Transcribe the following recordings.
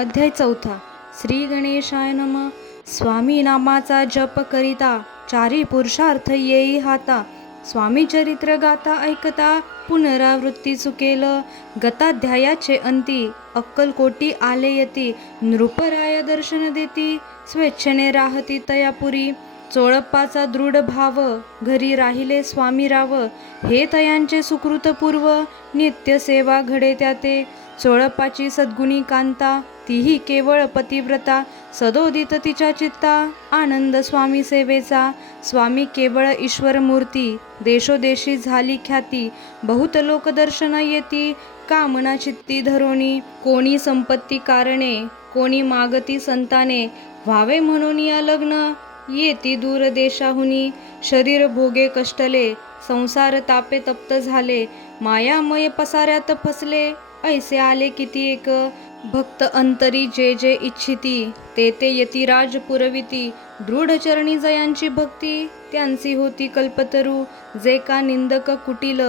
अध्याय चौथा. श्री गणेशाय नम. स्वामी नामाचा जप करिता चारी पुरुषार्थ येई हाता. स्वामी चरित्र गाता ऐकता पुनरावृत्ती चुकेल गताध्यायाचे अंती अक्कलकोटी आले यती. नृपराय दर्शन देती. स्वेच्छेने राहती तयापुरी. चोळप्पाचा दृढ भाव घरी राहिले स्वामी राव हे तयांचे सुकृतपूर्व नित्य सेवा घडे त्याते. चोळप्पाची सद्गुणी कांता तीही केवळ पतिव्रता सदोदित तिच्या चित्ता आनंद स्वामी सेवेचा. स्वामी केवळ ईश्वर मूर्ती देशोदेशी झाली ख्याती बहुत लोकदर्शन येती कामना चित्ती धरोणी कोणी संपत्ती कारणे कोणी मागती संताने व्हावे म्हणून या लग्न येती दूर देशाहुनी. शरीर भोगे कष्टले संसार तापे तप्त झाले. मायामय पसाऱ्यात फसले ऐसे आले किती एक. भक्त अंतरी जे जे इच्छिती ते ते यतिराज पुरविती. दृढ चरणी जयांची भक्ती त्यांची होती कल्पतरू. जे का निंदक कुटील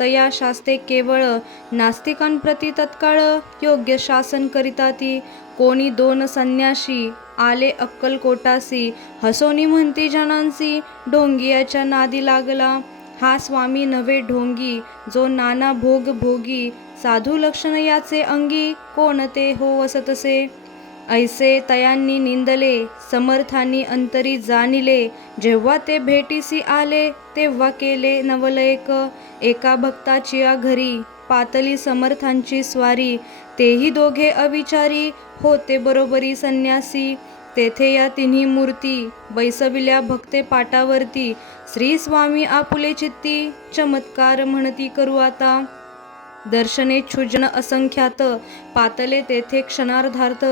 तया शास्ते केवळ. नास्तिकांप्रती तत्काळ योग्य शासन करिता ती कोणी दोन संन्याशी आले अक्कलकोटासी. हसोनी म्हणती जनांसी डोंगियाच्या नादी लागला. हा स्वामी नवे ढोंगी जो नाना भोग भोगी साधू लक्षण याचे अंगी कोणते हो वसतसे ऐसे तयांनी निंदले समर्थांनी अंतरी जाणिले. जेव्हा ते भेटीसी आले तेव्हा केले नवलयक एका भक्ताची घरी पातली समर्थांची स्वारी. तेही दोघे अविचारी. होते बरोबरी संन्यासी. तेथे या तिन्ही मूर्ती बैसविल्या भक्ते पाटावरती. श्री स्वामी आपुले चित्ती चमत्कार म्हणती करू आता. दर्शने छुजन असंख्यात. पातले तेथे क्षणार्धार्थ.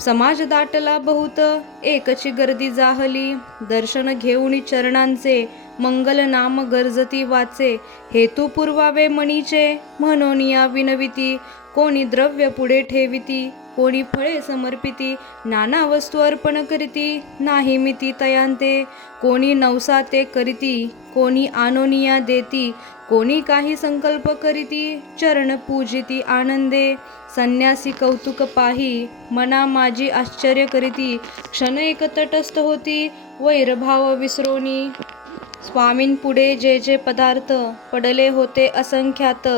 समाज दाटला बहुत एकची गर्दी जाहली. दर्शन घेऊन चरणांचे मंगल नाम गरजती वाचे. हेतू पुरवावे मणीचे म्हणून या विनविती. कोणी द्रव्य पुढे ठेविती. कोणी फळे समर्पिती नाना वस्तू अर्पण करीती नाही मिती तयांते. कोणी नवसा ते करीती कोणी आनोनिया देती कोणी काही संकल्प करीती चरण पूजिती आनंदे. संन्यासी कौतुक पाही मना माझी आश्चर्य करीती क्षण एक तटस्थ होती वैरभाव विसरोनी. स्वामींपुढे जे जे पदार्थ पडले होते असंख्यात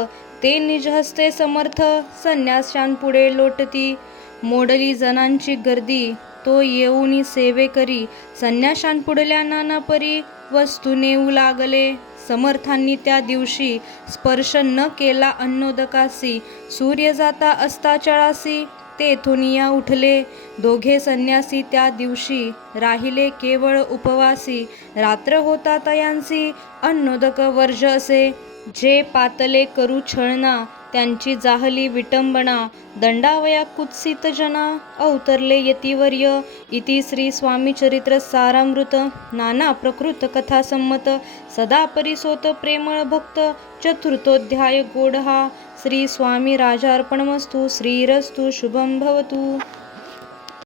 ते निजहस्ते समर्थ संन्यासांपुढे लोटती. मोडली जनांची गर्दी तो येऊनी सेवे करी. संन्याशांपुढल्या नाना परी वस्तू नेऊ लागले. समर्थांनी त्या दिवशी स्पर्श न केला अन्नोदकासी. सूर्य जाता अस्ताचळासी तेथून या उठले. दोघे संन्यासी त्या दिवशी राहिले केवळ उपवासी. रात्र होता तयांसी अन्नोदक वर्ज असे. जे पातले करू छळना त्यांची जाहली विटंबना दंडावया कुत्सित जना अवतरले यतिवर्य. इति श्री स्वामी चरित्र सारामृत नाना प्रकृत कथा संमत सदा परिसोत प्रेमळ भक्त चतुर्थोध्याय गोडहा. श्री स्वामी राजार्पणमस्तु श्रीरस्तु शुभं भवतु.